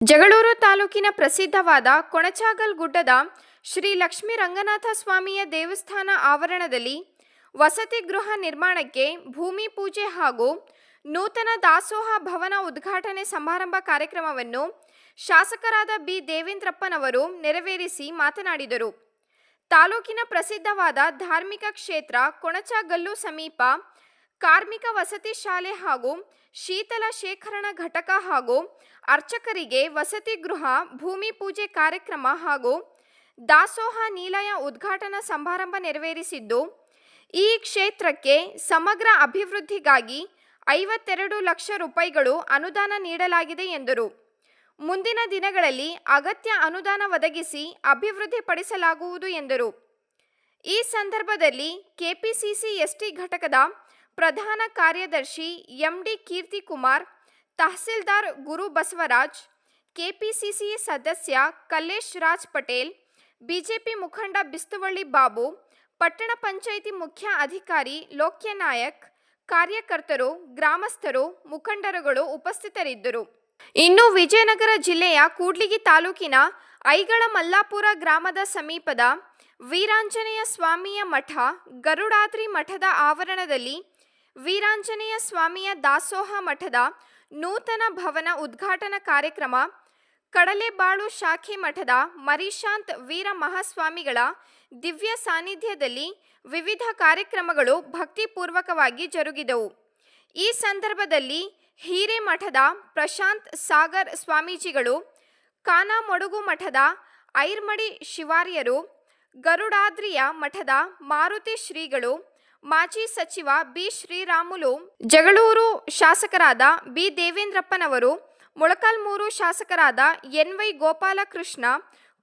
ಜಗಳೂರು ತಾಲೂಕಿನ ಪ್ರಸಿದ್ಧವಾದ ಕೊಣಚಾಗಲ್ ಗುಡ್ಡದ ಶ್ರೀ ಲಕ್ಷ್ಮೀ ರಂಗನಾಥ ಸ್ವಾಮಿಯ ದೇವಸ್ಥಾನ ಆವರಣದಲ್ಲಿ ವಸತಿ ಗೃಹ ನಿರ್ಮಾಣಕ್ಕೆ ಭೂಮಿ ಪೂಜೆ ಹಾಗೂ ನೂತನ ದಾಸೋಹ ಭವನ ಉದ್ಘಾಟನೆ ಸಮಾರಂಭ ಕಾರ್ಯಕ್ರಮವನ್ನು ಶಾಸಕರಾದ ಬಿ ದೇವೇಂದ್ರಪ್ಪನವರು ನೆರವೇರಿಸಿ ಮಾತನಾಡಿದರು. ತಾಲೂಕಿನ ಪ್ರಸಿದ್ಧವಾದ ಧಾರ್ಮಿಕ ಕ್ಷೇತ್ರ ಕೊಣಚಾಗಲ್ಲು ಸಮೀಪ ಕಾರ್ಮಿಕ ವಸತಿ ಶಾಲೆ ಹಾಗೂ ಶೀತಲ ಶೇಖರಣ ಘಟಕ ಹಾಗೂ ಅರ್ಚಕರಿಗೆ ವಸತಿ ಗೃಹ ಭೂಮಿ ಪೂಜೆ ಕಾರ್ಯಕ್ರಮ ಹಾಗೂ ದಾಸೋಹ ನಿಲಯ ಉದ್ಘಾಟನಾ ಸಮಾರಂಭ ನೆರವೇರಿಸಿದ್ದು, ಈ ಕ್ಷೇತ್ರಕ್ಕೆ ಸಮಗ್ರ ಅಭಿವೃದ್ಧಿಗಾಗಿ 52 ಲಕ್ಷ ರೂಪಾಯಿಗಳು ಅನುದಾನ ನೀಡಲಾಗಿದೆ ಎಂದರು. ಮುಂದಿನ ದಿನಗಳಲ್ಲಿ ಅಗತ್ಯ ಅನುದಾನ ಒದಗಿಸಿ ಅಭಿವೃದ್ಧಿಪಡಿಸಲಾಗುವುದು ಎಂದರು. ಈ ಸಂದರ್ಭದಲ್ಲಿ ಕೆಪಿಸಿಸಿ ಎಸ್ಟಿ ಘಟಕದ ಪ್ರಧಾನ ಕಾರ್ಯದರ್ಶಿ ಎಂಡಿ ಕೀರ್ತಿಕುಮಾರ್, ತಹಸೀಲ್ದಾರ್ ಗುರು ಬಸವರಾಜ್, ಕೆಪಿಸಿಸಿ ಸದಸ್ಯ ಕಲ್ಲೇಶ್ ರಾಜ್ ಪಟೇಲ್, ಬಿಜೆಪಿ ಮುಖಂಡ ಬಿಸ್ತುವಳ್ಳಿ ಬಾಬು, ಪಟ್ಟಣ ಪಂಚಾಯಿತಿ ಮುಖ್ಯ ಅಧಿಕಾರಿ ಲೋಕ್ಯ ನಾಯಕ್, ಕಾರ್ಯಕರ್ತರು, ಗ್ರಾಮಸ್ಥರು, ಮುಖಂಡರುಗಳು ಉಪಸ್ಥಿತರಿದ್ದರು. ಇನ್ನು ವಿಜಯನಗರ ಜಿಲ್ಲೆಯ ಕೂಡ್ಲಿಗಿ ತಾಲೂಕಿನ ಐಗಳ ಮಲ್ಲಾಪುರ ಗ್ರಾಮದ ಸಮೀಪದ ವೀರಾಂಜನೇಯ ಸ್ವಾಮಿಯ ಮಠ ಗರುಡಾದ್ರಿ ಮಠದ ಆವರಣದಲ್ಲಿ ವೀರಾಂಜನೇಯ ಸ್ವಾಮಿಯ ದಾಸೋಹ ಮಠದ ನೂತನ ಭವನ ಉದ್ಘಾಟನಾ ಕಾರ್ಯಕ್ರಮ ಕಡಲೆಬಾಳು ಶಾಖೆ ಮಠದ ಮರಿಶಾಂತ್ ವೀರ ಮಹಾಸ್ವಾಮಿಗಳ ದಿವ್ಯ ಸಾನ್ನಿಧ್ಯದಲ್ಲಿ ವಿವಿಧ ಕಾರ್ಯಕ್ರಮಗಳು ಭಕ್ತಿಪೂರ್ವಕವಾಗಿ ಜರುಗಿದವು. ಈ ಸಂದರ್ಭದಲ್ಲಿ ಹಿರೇಮಠದ ಪ್ರಶಾಂತ್ ಸಾಗರ್ ಸ್ವಾಮೀಜಿಗಳು, ಕಾನಮೊಡುಗು ಮಠದ ಐರ್ಮಡಿ ಶಿವಾರ್ಯರು, ಗರುಡಾದ್ರಿಯ ಮಠದ ಮಾರುತಿ ಶ್ರೀಗಳು, ಮಾಜಿ ಸಚಿವ ಬಿ ಶ್ರೀರಾಮುಲು, ಜಗಳೂರು ಶಾಸಕರಾದ ಬಿ ದೇವೇಂದ್ರಪ್ಪನವರು, ಮೊಳಕಾಲ್ಮೂರು ಶಾಸಕರಾದ ಎನ್ವೈ ಗೋಪಾಲಕೃಷ್ಣ,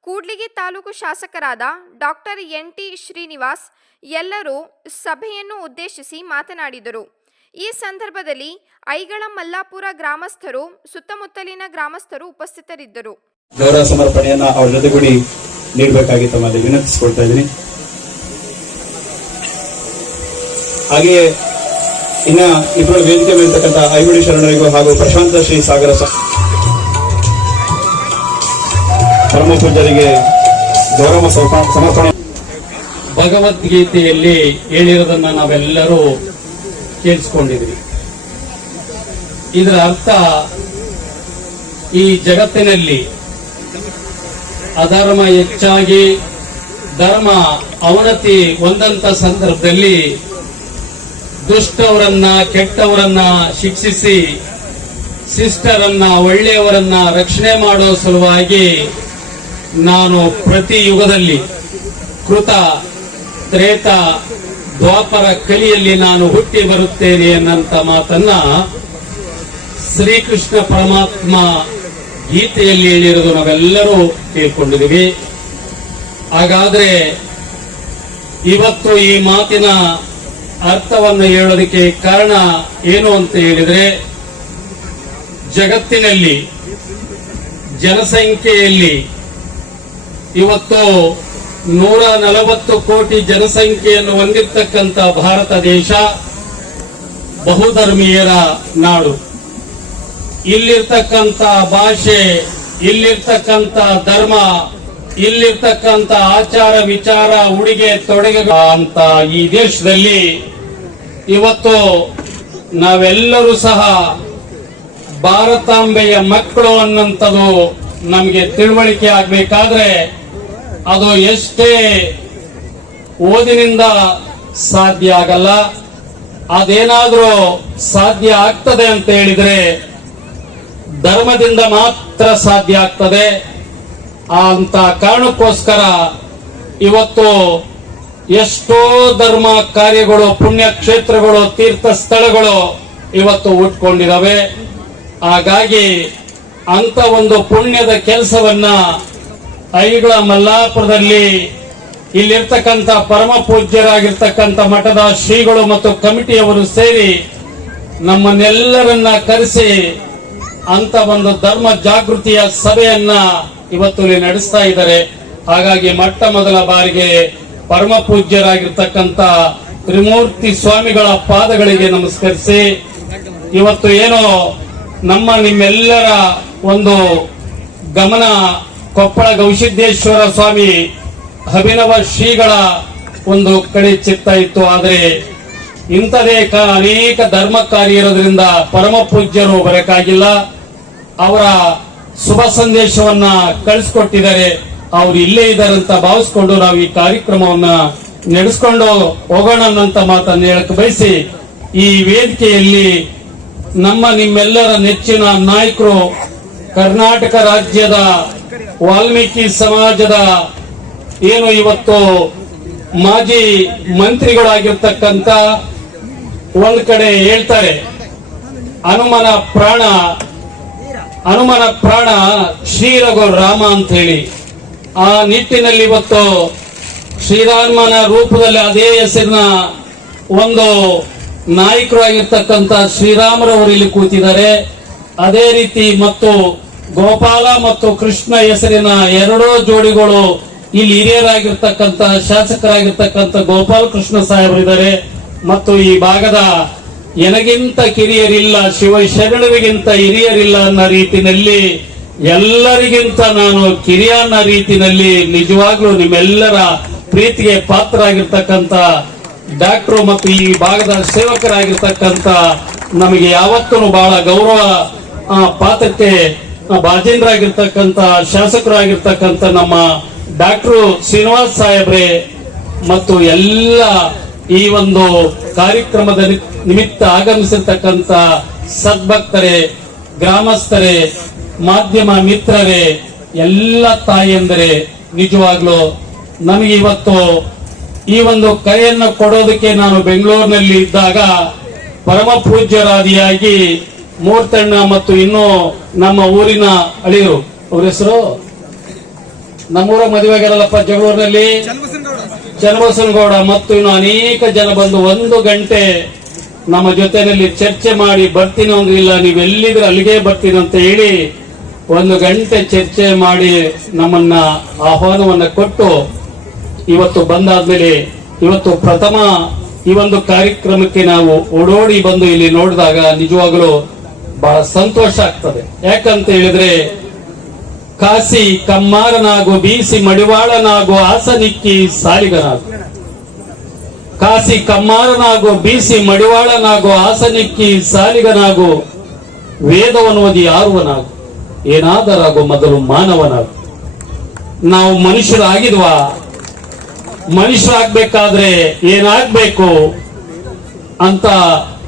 ಕೂಡ್ಲಿಗಿ ತಾಲೂಕು ಶಾಸಕರಾದ ಡಾಕ್ಟರ್ ಎನ್.ಟಿ. ಶ್ರೀನಿವಾಸ್ ಎಲ್ಲರೂ ಸಭೆಯನ್ನು ಉದ್ದೇಶಿಸಿ ಮಾತನಾಡಿದರು. ಈ ಸಂದರ್ಭದಲ್ಲಿ ಐಗಳ ಮಲ್ಲಾಪುರ ಗ್ರಾಮಸ್ಥರು, ಸುತ್ತಮುತ್ತಲಿನ ಗ್ರಾಮಸ್ಥರು ಉಪಸ್ಥಿತರಿದ್ದರು. ಗೌರವ ಸಮರ್ಪಣೆಯನ್ನ ಅವರ ಜೊತೆಗೂಡಿ ನೀಡಬೇಕಾಗಿ ತಮ್ಮಲ್ಲಿ ವಿನಂತಿಸಿಕೊಳ್ತಾ ಇದ್ದೀನಿ. ಹಾಗೆಯೇ ಇನ್ನ ಇಬ್ಬರು ವೇದಿಕೆ ಮೇಲಿರ್ತಕ್ಕಂಥ ಐವಡಿ ಶರಣರಿಗೂ ಹಾಗೂ ಪ್ರಶಾಂತ ಶ್ರೀ ಸಾಗರ ಪರಮ ಪೂಜ್ಯರಿಗೆ ಗೌರವ ಸಮರ್ಪಣೆ. ಭಗವದ್ಗೀತೆಯಲ್ಲಿ ಹೇಳಿರೋದನ್ನ ನಾವೆಲ್ಲರೂ ಕೇಳಿಸ್ಕೊಂಡಿದ್ವಿ. ಇದರ ಅರ್ಥ, ಈ ಜಗತ್ತಿನಲ್ಲಿ ಅಧರ್ಮ ಹೆಚ್ಚಾಗಿ ಧರ್ಮ ಅವನತಿ ಹೊಂದಂತ ಸಂದರ್ಭದಲ್ಲಿ ದುಷ್ಟವರನ್ನ, ಕೆಟ್ಟವರನ್ನ ಶಿಕ್ಷಿಸಿ ಶಿಷ್ಟರನ್ನ, ಒಳ್ಳೆಯವರನ್ನ ರಕ್ಷಣೆ ಮಾಡೋ ಸಲುವಾಗಿ ನಾನು ಪ್ರತಿ ಯುಗದಲ್ಲಿ ಕೃತ, ತ್ರೇತ, ದ್ವಾಪರ ಕಲಿಯಲ್ಲಿ ನಾನು ಹುಟ್ಟಿ ಬರುತ್ತೇನೆ ಅನ್ನಂತ ಮಾತನ್ನ ಶ್ರೀಕೃಷ್ಣ ಪರಮಾತ್ಮ ಗೀತೆಯಲ್ಲಿ ಹೇಳಿರೋದು ನಾವೆಲ್ಲರೂ ತಿಳ್ಕೊಂಡಿದ್ದೀವಿ. ಹಾಗಾದ್ರೆ ಇವತ್ತು ಈ ಮಾತಿನ ಅರ್ಥವನ್ನು ಹೇಳೋದಕ್ಕೆ ಕಾರಣ ಏನು ಅಂತ ಹೇಳಿದ್ರೆ, ಜಗತ್ತಿನಲ್ಲಿ ಜನಸಂಖ್ಯೆಯಲ್ಲಿ ಇವತ್ತು 140 ಕೋಟಿ ಜನಸಂಖ್ಯೆಯನ್ನು ಹೊಂದಿರತಕ್ಕಂಥ ಭಾರತ ದೇಶ ಬಹುಧರ್ಮೀಯರ ನಾಡು. ಇಲ್ಲಿರ್ತಕ್ಕಂಥ ಭಾಷೆ, ಇಲ್ಲಿರ್ತಕ್ಕಂಥ ಧರ್ಮ, ಇಲ್ಲಿರ್ತಕ್ಕಂಥ ಆಚಾರ ವಿಚಾರ, ಉಡುಗೆ ತೊಡುಗೆ ಅಂತ ಈ ದೇಶದಲ್ಲಿ ಇವತ್ತು ನಾವೆಲ್ಲರೂ ಸಹ ಭಾರತಾಂಬೆಯ ಮಕ್ಕಳು ಅನ್ನಂಥದ್ದು ನಮಗೆ ತಿಳುವಳಿಕೆ ಆಗ್ಬೇಕಾದ್ರೆ ಅದು ಎಷ್ಟೇ ಓದಿನಿಂದ ಸಾಧ್ಯ ಆಗಲ್ಲ. ಅದೇನಾದ್ರೂ ಸಾಧ್ಯ ಆಗ್ತದೆ ಅಂತ ಹೇಳಿದ್ರೆ ಧರ್ಮದಿಂದ ಮಾತ್ರ ಸಾಧ್ಯ ಆಗ್ತದೆ. ಅಂತ ಕಾರಣಕ್ಕೋಸ್ಕರ ಇವತ್ತು ಎಷ್ಟೋ ಧರ್ಮ ಕಾರ್ಯಗಳು, ಪುಣ್ಯ ಕ್ಷೇತ್ರಗಳು, ತೀರ್ಥ ಸ್ಥಳಗಳು ಇವತ್ತು ಹುಟ್ಕೊಂಡಿದ್ದಾವೆ. ಹಾಗಾಗಿ ಅಂತ ಒಂದು ಪುಣ್ಯದ ಕೆಲಸವನ್ನ ಐಗಳ ಮಲ್ಲಾಪುರದಲ್ಲಿ ಇಲ್ಲಿರ್ತಕ್ಕಂಥ ಪರಮ ಪೂಜ್ಯರಾಗಿರ್ತಕ್ಕಂಥ ಮಠದ ಶ್ರೀಗಳು ಮತ್ತು ಕಮಿಟಿಯವರು ಸೇರಿ ನಮ್ಮನ್ನೆಲ್ಲರನ್ನ ಕರೆಸಿ ಅಂತ ಒಂದು ಧರ್ಮ ಜಾಗೃತಿಯ ಸಭೆಯನ್ನ ಇವತ್ತು ನಡೆಸ್ತಾ ಇದ್ದಾರೆ. ಹಾಗಾಗಿ ಮೊಟ್ಟ ಮೊದಲ ಬಾರಿಗೆ ಪರಮ ಪೂಜ್ಯರಾಗಿರ್ತಕ್ಕಂಥ ತ್ರಿಮೂರ್ತಿ ಸ್ವಾಮಿಗಳ ಪಾದಗಳಿಗೆ ನಮಸ್ಕರಿಸಿ ಇವತ್ತು ಏನೋ ನಮ್ಮ ನಿಮ್ಮೆಲ್ಲರ ಒಂದು ಗಮನ ಕೊಪ್ಪಳ ಗವಿಸಿದ್ದೇಶ್ವರ ಸ್ವಾಮಿ ಅಭಿನವ ಶ್ರೀಗಳ ಒಂದು ಕಡೆ ಚಿತ್ತ ಇತ್ತು. ಆದರೆ ಇಂಥದೇ ಅನೇಕ ಧರ್ಮ ಕಾರ್ಯ ಇರೋದ್ರಿಂದ ಪರಮ ಪೂಜ್ಯರು ಬರಕ್ಕಾಗಿಲ್ಲ. ಅವರ ಶುಭ ಸಂದೇಶವನ್ನ ಕಳಿಸ್ಕೊಟ್ಟಿದ್ದಾರೆ. ಅವ್ರು ಇಲ್ಲೇ ಇದ್ದಾರೆ ಅಂತ ಭಾವಿಸ್ಕೊಂಡು ನಾವು ಈ ಕಾರ್ಯಕ್ರಮವನ್ನ ನಡೆಸ್ಕೊಂಡು ಹೋಗೋಣ ಅನ್ನಂತ ಮಾತನ್ನು ಹೇಳಕ್ ಬಯಸಿ, ಈ ವೇದಿಕೆಯಲ್ಲಿ ನಿಮ್ಮೆಲ್ಲರ ನೆಚ್ಚಿನ ನಾಯಕರು, ಕರ್ನಾಟಕ ರಾಜ್ಯದ ವಾಲ್ಮೀಕಿ ಸಮಾಜದ ಏನು ಇವತ್ತು ಮಾಜಿ ಮಂತ್ರಿಗಳಾಗಿರ್ತಕ್ಕಂಥ ಒಂದ್ ಕಡೆ ಹೇಳ್ತಾರೆ ಹನುಮನ ಪ್ರಾಣ ಶ್ರೀರಘು ರಾಮ ಅಂತ ಹೇಳಿ, ಆ ನಿಟ್ಟಿನಲ್ಲಿ ಇವತ್ತು ಶ್ರೀರಾಮನ ರೂಪದಲ್ಲಿ ಅದೇ ಹೆಸರಿನ ಒಂದು ನಾಯಕರಾಗಿರ್ತಕ್ಕಂಥ ಶ್ರೀರಾಮರವರು ಇಲ್ಲಿ ಕೂತಿದ್ದಾರೆ. ಅದೇ ರೀತಿ ಮತ್ತು ಗೋಪಾಲ ಮತ್ತು ಕೃಷ್ಣ ಹೆಸರಿನ ಎರಡೂ ಜೋಡಿಗಳು ಇಲ್ಲಿ ಹಿರಿಯರಾಗಿರ್ತಕ್ಕಂಥ ಶಾಸಕರಾಗಿರ್ತಕ್ಕಂಥ ಗೋಪಾಲ ಕೃಷ್ಣ ಸಾಹೇಬರಿದ್ದಾರೆ. ಮತ್ತು ಈ ಭಾಗದ ಎನಗಿಂತ ಕಿರಿಯರಿಲ್ಲ, ಶಿವಶರಣರಿಗಿಂತ ಹಿರಿಯರಿಲ್ಲ ಅನ್ನೋ ರೀತಿಯಲ್ಲಿ ಎಲ್ಲರಿಗಿಂತ ನಾನು ಕಿರಿಯ ಅನ್ನೋ ರೀತಿಯಲ್ಲಿ ನಿಜವಾಗ್ಲೂ ನಿಮ್ಮೆಲ್ಲರ ಪ್ರೀತಿಗೆ ಪಾತ್ರರಾಗಿರ್ತಕ್ಕಂಥ ಡಾಕ್ಟರ್ ಮತ್ತು ಈ ಭಾಗದ ಸೇವಕರಾಗಿರ್ತಕ್ಕಂಥ ನಮಗೆ ಯಾವತ್ತೂ ಬಹಳ ಗೌರವ ಪಾತ್ರಕ್ಕೆ ಭಾಜನರಾಗಿರ್ತಕ್ಕಂಥ ಶಾಸಕರಾಗಿರ್ತಕ್ಕಂಥ ನಮ್ಮ ಡಾಕ್ಟರ್ ಶ್ರೀನಿವಾಸ್ ಸಾಹೇಬ್ರೆ ಮತ್ತು ಎಲ್ಲ ಈ ಒಂದು ಕಾರ್ಯಕ್ರಮದ ನಿಮಿತ್ತ ಆಗಮಿಸಿರ್ತಕ್ಕಂಥ ಸದ್ಭಕ್ತರೇ, ಗ್ರಾಮಸ್ಥರೇ, ಮಾಧ್ಯಮ ಮಿತ್ರರೇ, ಎಲ್ಲ ತಾಯಿಯಂದರೆ ನಿಜವಾಗ್ಲೂ ನಮಗೆ ಇವತ್ತು ಈ ಒಂದು ಕರೆಯನ್ನು ಕೊಡೋದಕ್ಕೆ ನಾನು ಬೆಂಗಳೂರಿನಲ್ಲಿ ಇದ್ದಾಗ ಪರಮ ಪೂಜ್ಯರಾದಿಯಾಗಿ ಮೂರ್ತಣ್ಣ ಮತ್ತು ಇನ್ನೂ ನಮ್ಮ ಊರಿನ ಅಳಿಯರು, ಅವ್ರ ಹೆಸರು ನಮ್ಮೂರ ಮದುವೆಗಾರಲ್ಲಪ್ಪ ಜಗಳೂರಿನಲ್ಲಿ ಚನ್ನಬಸನಗೌಡ ಮತ್ತು ಇನ್ನು ಅನೇಕ ಜನ ಬಂದು 1 ಗಂಟೆ ನಮ್ಮ ಜೊತೆಯಲ್ಲಿ ಚರ್ಚೆ ಮಾಡಿ ಬರ್ತೀನಿ ಅಂದ್ರೆ ಇಲ್ಲ ನೀವೆಲ್ಲಿದ್ರೆ ಅಲ್ಲಿಗೆ ಬರ್ತೀನಿ ಅಂತ ಹೇಳಿ 1 ಗಂಟೆ ಚರ್ಚೆ ಮಾಡಿ ನಮ್ಮನ್ನ ಆಹ್ವಾನವನ್ನ ಕೊಟ್ಟು ಇವತ್ತು ಬಂದಾದ್ಮೇಲೆ ಇವತ್ತು ಪ್ರಥಮ ಈ ಒಂದು ಕಾರ್ಯಕ್ರಮಕ್ಕೆ ನಾವು ಓಡೋಡಿ ಬಂದು ಇಲ್ಲಿ ನೋಡಿದಾಗ ನಿಜವಾಗಲೂ ಬಹಳ ಸಂತೋಷ ಆಗ್ತದೆ. ಯಾಕಂತ ಹೇಳಿದ್ರೆ ಕಾಸಿ ಕಮ್ಮಾರನಾಗು, ಬೀಸಿ ಮಡಿವಾಳನಾಗು, ಆಸನಿಕ್ಕಿ ಸಾಲಿಗನಾಗು. ಕಾಸಿ ಕಮ್ಮಾರನಾಗು, ಬೀಸಿ ಮಡಿವಾಳನಾಗು, ಆಸನಿಕ್ಕಿ ಸಾಲಿಗನಾಗು, ವೇದವನ್ನು ಓದಿ ಆರುವನಾಗು, ಏನಾದರಾಗು ಮೊದಲು ಮಾನವನಾಗು. ನಾವು ಮನುಷ್ಯರಾಗಿದ್ವಾ? ಮನುಷ್ಯರಾಗ್ಬೇಕಾದ್ರೆ ಏನಾಗ್ಬೇಕು ಅಂತ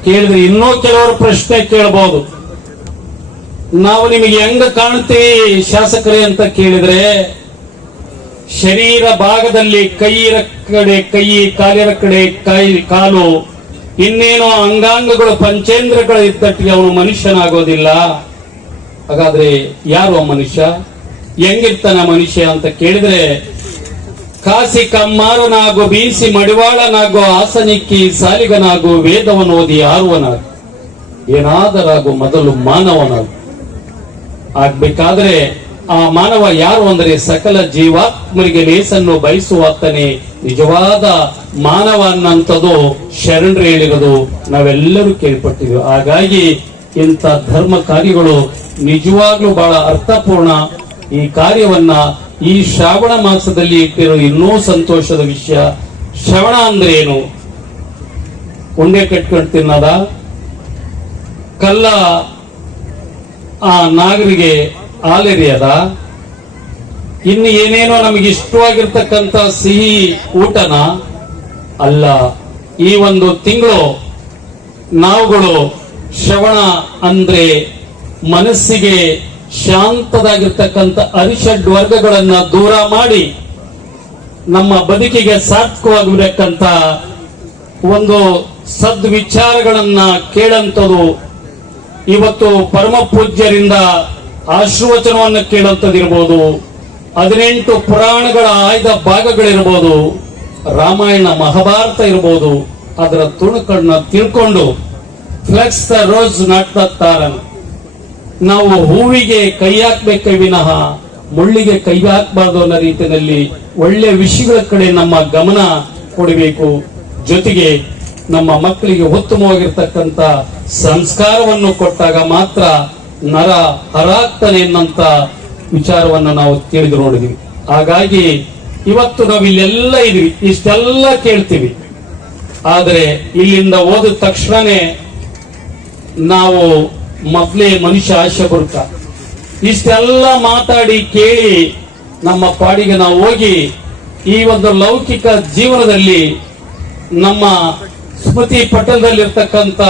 ಕೇಳಿದ್ರೆ ಇನ್ನೂ ಕೆಲವರು ಪ್ರಶ್ನೆ ಕೇಳಬಹುದು. ನಾವು ನಿಮಗೆ ಹೆಂಗ ಕಾಣ್ತೀವಿ ಶಾಸಕರೇ ಅಂತ ಕೇಳಿದ್ರೆ, ಶರೀರ ಭಾಗದಲ್ಲಿ ಕೈಯಿರ ಕಡೆ ಕೈ, ಕಾಲಿರ ಕಡೆ ಕಾಲು, ಇನ್ನೇನೋ ಅಂಗಾಂಗಗಳು ಪಂಚೇಂದ್ರಗಳು ಇದ್ದಟ್ಟಿಗೆ ಅವನು ಮನುಷ್ಯನಾಗೋದಿಲ್ಲ. ಹಾಗಾದ್ರೆ ಯಾರು ಮನುಷ್ಯ? ಹೆಂಗಿರ್ತಾನ ಮನುಷ್ಯ ಅಂತ ಕೇಳಿದ್ರೆ, ಕಾಸಿ ಕಮ್ಮಾರನಾಗು, ಬೀಸಿ ಮಡಿವಾಳನಾಗು, ಆಸನಿಕ್ಕಿ ಸಾಲಿಗನಾಗು, ವೇದವನ್ನು ಓದಿ ಆರುವನಾಗು, ಏನಾದರಾಗು ಮೊದಲು ಮಾನವನಾಗು. ಆಗ್ಬೇಕಾದ್ರೆ ಆ ಮಾನವ ಯಾರು ಅಂದ್ರೆ ಸಕಲ ಜೀವಾತ್ಮರಿಗೆ ಲೇಸನ್ನು ಬಯಸುವಾತನೇ ನಿಜವಾದ ಮಾನವ ಅನ್ನಂಥದ್ದು ಶರಣರು ಹೇಳಿರೋದು ನಾವೆಲ್ಲರೂ ಕೇಳ್ಪಟ್ಟಿದ್ವಿ. ಹಾಗಾಗಿ ಇಂಥ ಧರ್ಮ ಕಾರ್ಯಗಳು ನಿಜವಾಗ್ಲೂ ಬಹಳ ಅರ್ಥಪೂರ್ಣ. ಈ ಕಾರ್ಯವನ್ನ ಈ ಶ್ರಾವಣ ಮಾಸದಲ್ಲಿ ಇಟ್ಟಿರೋ ಇನ್ನೂ ಸಂತೋಷದ ವಿಷಯ. ಶ್ರವಣ ಅಂದ್ರೆ ಏನು? ಉಂಡೆ ಕಟ್ಕೊಂಡು ತಿನ್ನದ, ಕಲ್ಲ ಆ ನಾಗರಿಗೆ ಹಾಲೆರಿಯದ, ಇನ್ನು ಏನೇನೋ ನಮಗೆ ಇಷ್ಟವಾಗಿರ್ತಕ್ಕಂಥ ಸಿಹಿ ಊಟನ ಅಲ್ಲ. ಈ ಒಂದು ತಿಂಗಳು ನಾವುಗಳು ಶ್ರವಣ ಅಂದ್ರೆ ಮನಸ್ಸಿಗೆ ಶಾಂತದಾಗಿರ್ತಕ್ಕಂಥ ಅರಿಷಡ್ ವರ್ಗಗಳನ್ನ ದೂರ ಮಾಡಿ ನಮ್ಮ ಬದುಕಿಗೆ ಸಾರ್ಥಕವಾಗಿರತಕ್ಕಂಥ ಒಂದು ಸದ್ವಿಚಾರಗಳನ್ನ ಕೇಳಂತದ್ದು. ಇವತ್ತು ಪರಮ ಪೂಜ್ಯರಿಂದ ಆಶೀರ್ವಚನವನ್ನು ಕೇಳಂತದಿರ್ಬೋದು, 18 ಪುರಾಣಗಳ ಆಯ್ದ ಭಾಗಗಳಿರ್ಬೋದು, ರಾಮಾಯಣ ಮಹಾಭಾರತ ಇರ್ಬೋದು. ಅದರ ತುಣುಕನ್ನ ತಿಳ್ಕೊಂಡು flex the rose not the thorn, ನಾವು ಹೂವಿಗೆ ಕೈ ಹಾಕ್ಬೇಕೆ ವಿನಃ ಮುಳ್ಳಿಗೆ ಕೈ ಹಾಕಬಾರ್ದು ಅನ್ನೋ ರೀತಿಯಲ್ಲಿ ಒಳ್ಳೆ ವಿಷಯಗಳ ಕಡೆ ನಮ್ಮ ಗಮನ ಕೊಡಬೇಕು. ಜೊತೆಗೆ ನಮ್ಮ ಮಕ್ಕಳಿಗೆ ಉತ್ತಮವಾಗಿರ್ತಕ್ಕಂಥ ಸಂಸ್ಕಾರವನ್ನು ಕೊಟ್ಟಾಗ ಮಾತ್ರ ನರ ಹರಾಗ್ತಾನೆ ಎನ್ನಂತ ವಿಚಾರವನ್ನು ನಾವು ತಿಳಿದು ನೋಡಿದ್ವಿ. ಹಾಗಾಗಿ ಇವತ್ತು ನಾವು ಇಲ್ಲೆಲ್ಲ ಇದ್ವಿ, ಇಷ್ಟೆಲ್ಲ ಕೇಳ್ತೀವಿ. ಆದರೆ ಇಲ್ಲಿಂದ ಹೋದ ತಕ್ಷಣನೇ ನಾವು ಮೊದಲೇ ಮನುಷ್ಯ ಆಶೆ ಬರುತ್ತ ಇಷ್ಟೆಲ್ಲ ಮಾತಾಡಿ ಕೇಳಿ ನಮ್ಮ ಪಾಡಿಗೆ ನಾವು ಹೋಗಿ ಈ ಒಂದು ಲೌಕಿಕ ಜೀವನದಲ್ಲಿ ನಮ್ಮ ಸ್ಮೃತಿ ಪಟಲದಲ್ಲಿರ್ತಕ್ಕಂಥ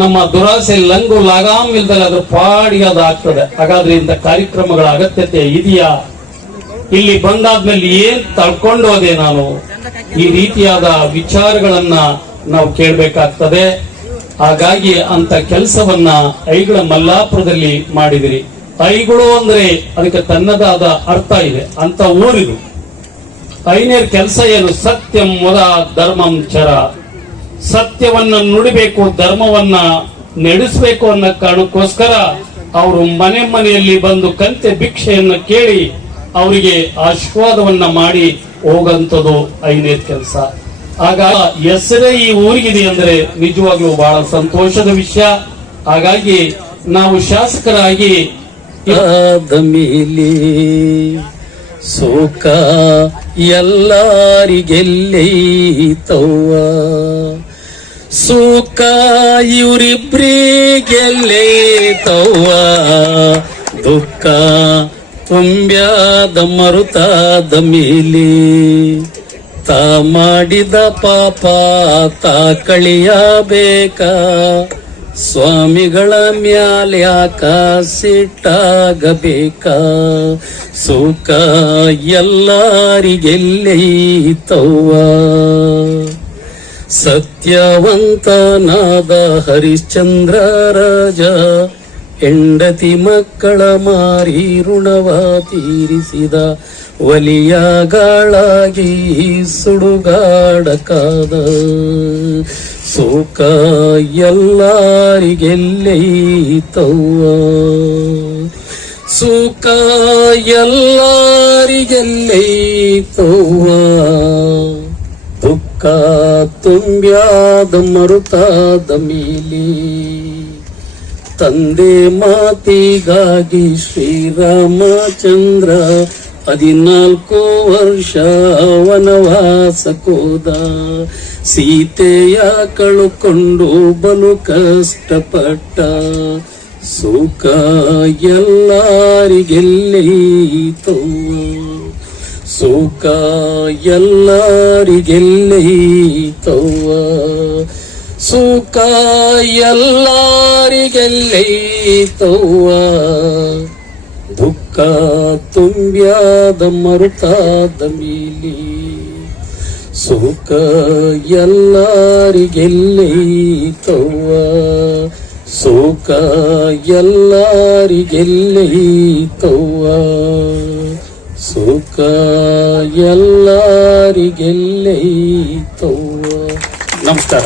ನಮ್ಮ ದುರಾಸೆ ಲಂಗು ಲಗಾಮ್ ಇಲ್ದಲ್ಲಿ ಅದ್ರ ಪಾಡಿಗೆ ಅದು ಆಗ್ತದೆ. ಹಾಗಾದ್ರೆ ಇಂಥ ಕಾರ್ಯಕ್ರಮಗಳ ಅಗತ್ಯತೆ ಇದೆಯಾ? ಇಲ್ಲಿ ಬಂದಾದ್ಮೇಲೆ ಏನ್ ತಳ್ಕೊಂಡು ಹೋದೆ ನಾನು? ಈ ರೀತಿಯಾದ ವಿಚಾರಗಳನ್ನ ನಾವು ಕೇಳಬೇಕಾಗ್ತದೆ. ಹಾಗಾಗಿ ಅಂತ ಕೆಲಸವನ್ನ ಐಗಳ ಮಲ್ಲಾಪುರದಲ್ಲಿ ಮಾಡಿದಿರಿ. ಐಗಳು ಅಂದ್ರೆ ಅದಕ್ಕೆ ತನ್ನದಾದ ಅರ್ಥ ಇದೆ. ಅಂತ ಊರಿದು ಐನೇರ್ ಕೆಲಸ ಏನು? ಸತ್ಯಂ ವದ ಧರ್ಮಂ ಚರ. ಸತ್ಯವನ್ನ ನುಡಿಬೇಕು, ಧರ್ಮವನ್ನ ನಡೆಸಬೇಕು ಅನ್ನೋ ಕಾರಣಕ್ಕೋಸ್ಕರ ಅವರು ಮನೆ ಮನೆಯಲ್ಲಿ ಬಂದು ಕಂತೆ ಭಿಕ್ಷೆಯನ್ನು ಕೇಳಿ ಅವರಿಗೆ ಆಶೀರ್ವಾದವನ್ನ ಮಾಡಿ ಹೋಗಂತದ್ದು ಐನೇರ್ ಕೆಲಸ. ಆಗ ಹೆಸರೇ ಈ ಊರಿಗಿದೆ ಅಂದ್ರೆ ನಿಜವಾಗ್ಲೂ ಬಹಳ ಸಂತೋಷದ ವಿಷಯ. ಹಾಗಾಗಿ ನಾವು ಶಾಸಕರಾಗಿ ಮೇಲೆ ಸೋಕ ಎಲ್ಲರಿಗೆಲ್ಲೈತವ್ವ, ಸೋಕ ಇವರಿಬ್ರಿಗೆಲ್ಲೈತವ್ವ, ದುಃಖ ತುಂಬ್ಯಾದ ಮರುತಾದ ಮೇಲೆ ತಾ ಮಾಡಿದ ಪಾಪ ತಾ ಕಳಿಯಬೇಕ, ಸ್ವಾಮಿಗಳ ಮ್ಯಾಲ್ಯಾಕ ಸಿಟ್ಟಾಗಬೇಕ, ಸುಖ ಎಲ್ಲರಿಗೆಲ್ಲೈತವ್ವ. ಸತ್ಯವಂತನಾದ ಹರಿಶ್ಚಂದ್ರ ರಾಜ ಹೆಂಡತಿ ಮಕ್ಕಳ ಮಾರಿ ಋಣವ ತೀರಿಸಿದ, ಒಲಿಯಾಗಳಾಗಿ ಸುಡುಗಾಡಕಾದ, ಸೋಕ ಎಲ್ಲರಿಗೆಲ್ಲೈತವ್ವ, ಸುಖ ಎಲ್ಲರಿಗೆಲ್ಲೈತವ್ವ, ದುಃಖ ತುಂಬ್ಯಾದ ಮರುತಾದ ಮೇಲೆ ತಂದೆ ಮಾತಿಗಾಗಿ ಶ್ರೀರಾಮಚಂದ್ರ 14 ವರ್ಷ ವನವಾಸಕ್ಕೋದ, ಸೀತೆಯ ಕಳುಕೊಂಡು ಬಲು ಕಷ್ಟಪಟ್ಟ, ಸುಖ ಎಲ್ಲರಿಗೆಲ್ಲೈತವ್ವ, ಸುಖ ಎಲ್ಲರಿಗೆಲ್ಲೈತವ್ವ, ಸುಖ ಎಲ್ಲರಿಗೆಲ್ಲೈತವ್ವ, ದುಃಖ ತುಂಬ್ಯಾದ ಮರುತಾದ ಮೇಲೆ ಸುಖ ಎಲ್ಲರಿಗೆಲ್ಲೈತವ್ವ, ಸುಖ ಎಲ್ಲರಿಗೆಲ್ಲೈತವ್ವ, ಸುಖ ಎಲ್ಲರಿಗೆಲ್ಲೈತವ್ವ. ನಮಸ್ಕಾರ.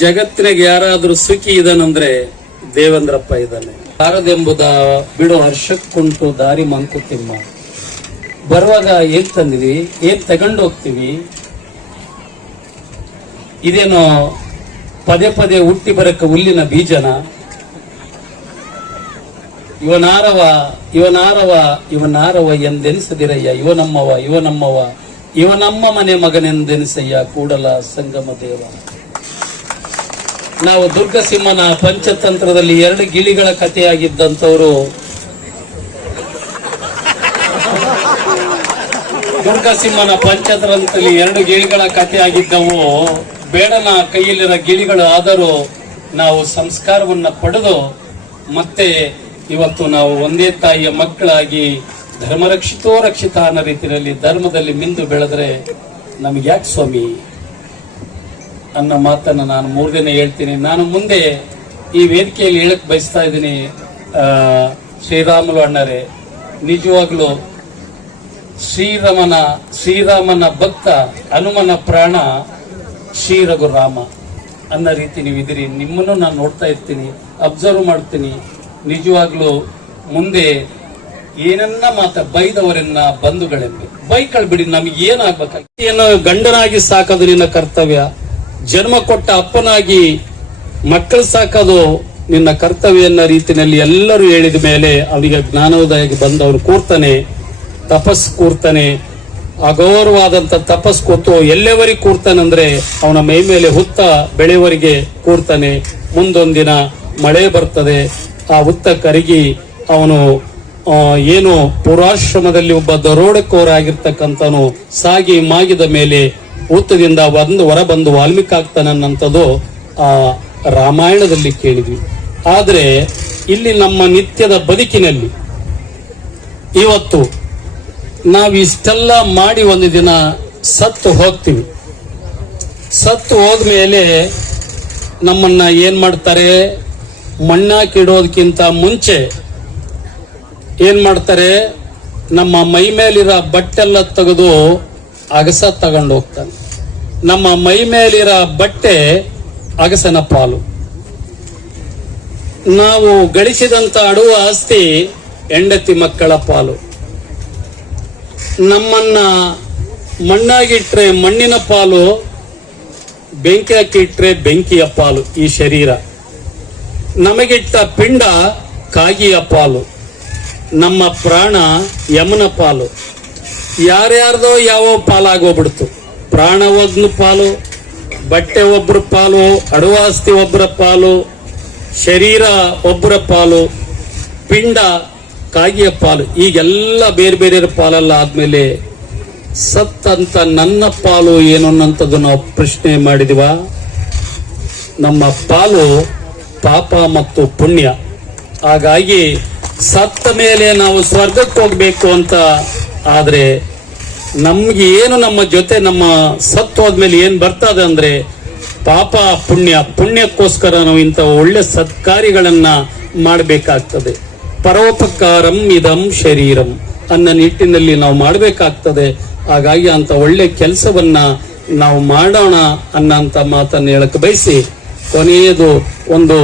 ಜಗತ್ತಿನಾಗ ಯಾರಾದ್ರೂ ಸುಖಿ ಇದನಂದ್ರೆ ದೇವೇಂದ್ರಪ್ಪ ಇದ್ದಾನೆ. ಬಾರದೆಂಬುದ ಬಿಡು ಹರ್ಷಕ್ಕುಂಟು ದಾರಿ ಮಂಕುತಿಮ್ಮ. ಬರುವಾಗ ಏನ್ ತಂದಿವಿ, ಏನ್ ತಗೊಂಡು ಹೋಗ್ತೀವಿ? ಇದೇನೋ ಪದೇ ಪದೇ ಹುಟ್ಟಿ ಬರಕ ಹುಲ್ಲಿನ ಬೀಜನ? ಇವನಾರವ ಇವನಾರವ ಇವನಾರವ ಎಂದೆನಿಸದಿರಯ್ಯ, ಇವನಮ್ಮವ ಇವನಮ್ಮವ ಇವನಮ್ಮ ಮನೆ ಮಗನೆಂದೆನಿಸಯ್ಯ ಕೂಡಲ ಸಂಗಮ ದೇವ. ನಾವು ದುರ್ಗಸಿಂಹನ ಪಂಚತಂತ್ರದಲ್ಲಿ 2 ಗಿಳಿಗಳ ಕಥೆಯಾಗಿದ್ದಂಥವ್ರು. ದುರ್ಗಸಿಂಹನ ಪಂಚತಂತ್ರದಲ್ಲಿ 2 ಗಿಳಿಗಳ ಕಥೆಯಾಗಿದ್ದವು ಬೇಡನ ಕೈಯಲ್ಲಿರೋ ಗಿಳಿಗಳು. ಆದರೂ ನಾವು ಸಂಸ್ಕಾರವನ್ನ ಪಡೆದು ಮತ್ತೆ ಇವತ್ತು ನಾವು ಒಂದೇ ತಾಯಿಯ ಮಕ್ಕಳಾಗಿ ಧರ್ಮರಕ್ಷಿತೋ ರಕ್ಷಿತ ಅನ್ನೋ ರೀತಿಯಲ್ಲಿ ಧರ್ಮದಲ್ಲಿ ಮಿಂದು ಬೆಳೆದ್ರೆ ನಮ್ಗೆ ಯಾಕೆ ಸ್ವಾಮಿ ಅನ್ನೋ ಮಾತನ್ನ ನಾನು 3 ದಿನ ಹೇಳ್ತೀನಿ. ನಾನು ಮುಂದೆ ಈ ವೇದಿಕೆಯಲ್ಲಿ ಹೇಳಕ್ ಬಯಸ್ತಾ ಇದ್ದೀನಿ, ಶ್ರೀರಾಮುಲು ಅಣ್ಣರೇ, ನಿಜವಾಗ್ಲೂ ಶ್ರೀರಾಮನ ಭಕ್ತ, ಹನುಮನ ಪ್ರಾಣ ಶ್ರೀ ರಘುರಾಮ ಅನ್ನೋ ರೀತಿ ನೀವು ಇದ್ದೀರಿ. ನಿಮ್ಮನ್ನು ನಾನು ನೋಡ್ತಾ ಇರ್ತೀನಿ, ಅಬ್ಸರ್ವ್ ಮಾಡ್ತೀನಿ. ನಿಜವಾಗ್ಲೂ ಮುಂದೆ ಏನನ್ನ ಬೈದವರನ್ನ ಬಂಧುಗಳೆಂಬೆ ಬೈಕಳ್ ಬಿಡಿ, ನಮಗೆ ಏನಾಗ್ಬೇಕಾಗಿ ಏನು ಗಂಡನಾಗಿ ಸಾಕೋದು ನಿನ್ನ ಕರ್ತವ್ಯ, ಜನ್ಮ ಕೊಟ್ಟ ಅಪ್ಪನಾಗಿ ಮಕ್ಕಳು ಸಾಕೋದು ನಿನ್ನ ಕರ್ತವ್ಯ ಅನ್ನೋ ರೀತಿಯಲ್ಲಿ ಎಲ್ಲರೂ ಹೇಳಿದ ಮೇಲೆ ಅವನಿಗೆ ಜ್ಞಾನೋದಯಕ್ಕೆ ಬಂದು ಅವನು ಕೂರ್ತಾನೆ, ತಪಸ್ ಕೂರ್ತಾನೆ. ಅಘೋರವಾದಂತ ತಪಸ್ ಕೂತು ಎಲ್ಲೆವರೆಗೆ ಕೂರ್ತಾನಂದ್ರೆ ಅವನ ಮೈ ಮೇಲೆ ಹುತ್ತ ಬೆಳೆಯವರೆಗೆ ಕೂರ್ತಾನೆ. ಮುಂದೊಂದಿನ ಮಳೆ ಬರ್ತದೆ, ಆ ಹುತ್ತ ಕರಗಿ ಅವನು ಏನು ಪುರಾಶ್ರಮದಲ್ಲಿ ಒಬ್ಬ ದರೋಡೆಕೋರಾಗಿರ್ತಕ್ಕಂಥನು ಸಾಗಿ ಮಾಗಿದ ಮೇಲೆ ಹುತ್ತದಿಂದ ಹೊರ ಬಂದು ವಾಲ್ಮೀಕಿ ಆಗ್ತಾನನ್ನಂಥದ್ದು ಆ ರಾಮಾಯಣದಲ್ಲಿ ಕೇಳಿದ್ವಿ. ಆದ್ರೆ ಇಲ್ಲಿ ನಮ್ಮ ನಿತ್ಯದ ಬದುಕಿನಲ್ಲಿ ಇವತ್ತು ನಾವಿಷ್ಟೆಲ್ಲ ಮಾಡಿ ಒಂದು ದಿನ ಸತ್ತು ಹೋಗ್ತೀವಿ. ಸತ್ತು ಹೋದ್ಮೇಲೆ ನಮ್ಮನ್ನ ಏನ್ ಮಾಡ್ತಾರೆ, ಮಣ್ಣಾಕಿಡೋದಕ್ಕಿಂತ ಮುಂಚೆ ಏನ್ ಮಾಡ್ತಾರೆ, ನಮ್ಮ ಮೈ ಮೇಲಿರೋ ಬಟ್ಟೆಲ್ಲ ತೆಗೆದು ಅಗಸ ತಗೊಂಡು ಹೋಗ್ತಾನೆ. ನಮ್ಮ ಮೈ ಮೇಲಿರೋ ಬಟ್ಟೆ ಅಗಸನ ಪಾಲು. ನಾವು ಗಳಿಸಿದಂತ ಅಡುವ ಆಸ್ತಿ ಹೆಂಡತಿ ಮಕ್ಕಳ ಪಾಲು. ನಮ್ಮನ್ನ ಮಣ್ಣಾಗಿಟ್ರೆ ಮಣ್ಣಿನ ಪಾಲು, ಬೆಂಕಿ ಹಾಕಿಟ್ರೆ ಬೆಂಕಿಯ ಪಾಲು ಈ ಶರೀರ. ನಮಗಿಟ್ಟ ಪಿಂಡ ಕಾಗಿಯ ಪಾಲು, ನಮ್ಮ ಪ್ರಾಣ ಯಮನ ಪಾಲು. ಯಾರ್ಯಾರ್ದೋ ಯಾವ ಪಾಲಾಗೋಗ್ಬಿಡ್ತು. ಪ್ರಾಣ ಒಂದು ಪಾಲು, ಬಟ್ಟೆ ಒಬ್ಬರ ಪಾಲು, ಅಡುವಾಸ್ತಿ ಒಬ್ಬರ ಪಾಲು, ಶರೀರ ಒಬ್ಬರ ಪಾಲು, ಪಿಂಡ ಕಾಗಿಯ ಪಾಲು. ಈಗೆಲ್ಲ ಬೇರೆ ಬೇರೆ ಪಾಲಲ್ಲ ಆದ್ಮೇಲೆ ಸತ್ತಂತ ನನ್ನ ಪಾಲು ಏನು ಅನ್ನೋಂಥದ್ದು ನಾವು ಪ್ರಶ್ನೆ ಮಾಡಿದಿವ. ನಮ್ಮ ಪಾಲು ಪಾಪ ಮತ್ತು ಪುಣ್ಯ. ಹಾಗಾಗಿ ಸತ್ತ ಮೇಲೆ ನಾವು ಸ್ವರ್ಗಕ್ಕೆ ಹೋಗ್ಬೇಕು ಅಂತ ಆದ್ರೆ ನಮ್ಗೆ ಏನು ನಮ್ಮ ಜೊತೆ ನಮ್ಮ ಸತ್ತು ಹೋದ್ಮೇಲೆ ಏನ್ ಬರ್ತದೆ ಅಂದ್ರೆ ಪಾಪ ಪುಣ್ಯ. ಪುಣ್ಯಕ್ಕೋಸ್ಕರ ನಾವು ಇಂಥ ಒಳ್ಳೆ ಸತ್ಕಾರ್ಯಗಳನ್ನ ಮಾಡಬೇಕಾಗ್ತದೆ. ಪರೋಪಕಾರಂ ಇದಂ ಶರೀರಂ ಅನ್ನೋ ನಿಟ್ಟಿನಲ್ಲಿ ನಾವು ಮಾಡಬೇಕಾಗ್ತದೆ. ಹಾಗಾಗಿ ಅಂತ ಒಳ್ಳೆ ಕೆಲಸವನ್ನ ನಾವು ಮಾಡೋಣ ಅನ್ನೋಂಥ ಮಾತನ್ನು ಹೇಳಕ್ ಬಯಸಿ ಕೊನೆಯದು ಒಂದು